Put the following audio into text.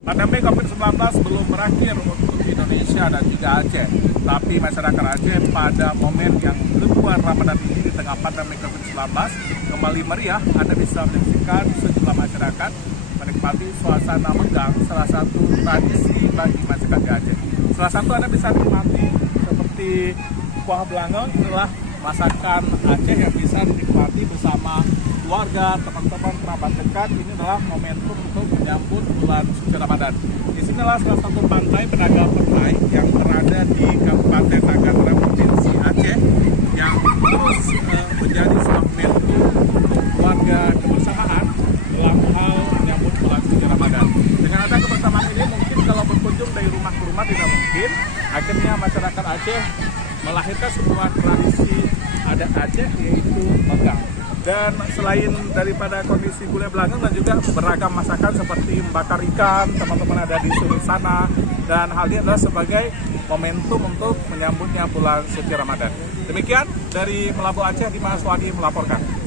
Pandemi COVID-19 belum berakhir untuk Indonesia dan juga Aceh. Tapi masyarakat Aceh pada momen yang kedua Ramadan ini di tengah pandemi COVID-19 kembali meriah. Anda bisa menyaksikan sejumlah masyarakat menikmati suasana megah, salah satu tradisi bagi masyarakat di Aceh. Salah satu Anda bisa nikmati seperti kuah belangong adalah masakan Aceh yang bisa dinikmati bersama keluarga, teman-teman, kerabat dekat. Ini adalah momentum untuk menyambut bulan suci Ramadan. Di sinilah salah satu pantai Penaga Permai yang berada di Kabupaten Naga Provinsi Aceh yang terus menjadi sebuah momentum untuk keluarga kebersamaan dalam hal menyambut bulan suci Ramadan. Dengan ada kebersamaan ini mungkin kalau berkunjung dari rumah ke rumah tidak mungkin. Akhirnya masyarakat Aceh melahirkan sebuah tradisi adat Aceh yaitu megang. Dan selain daripada kondisi gulai belangong dan juga beragam masakan seperti membakar ikan, teman-teman ada di sudut sana, dan hal ini adalah sebagai momentum untuk menyambutnya bulan suci Ramadan. Demikian dari Melabu Aceh, Dimas Wadi melaporkan.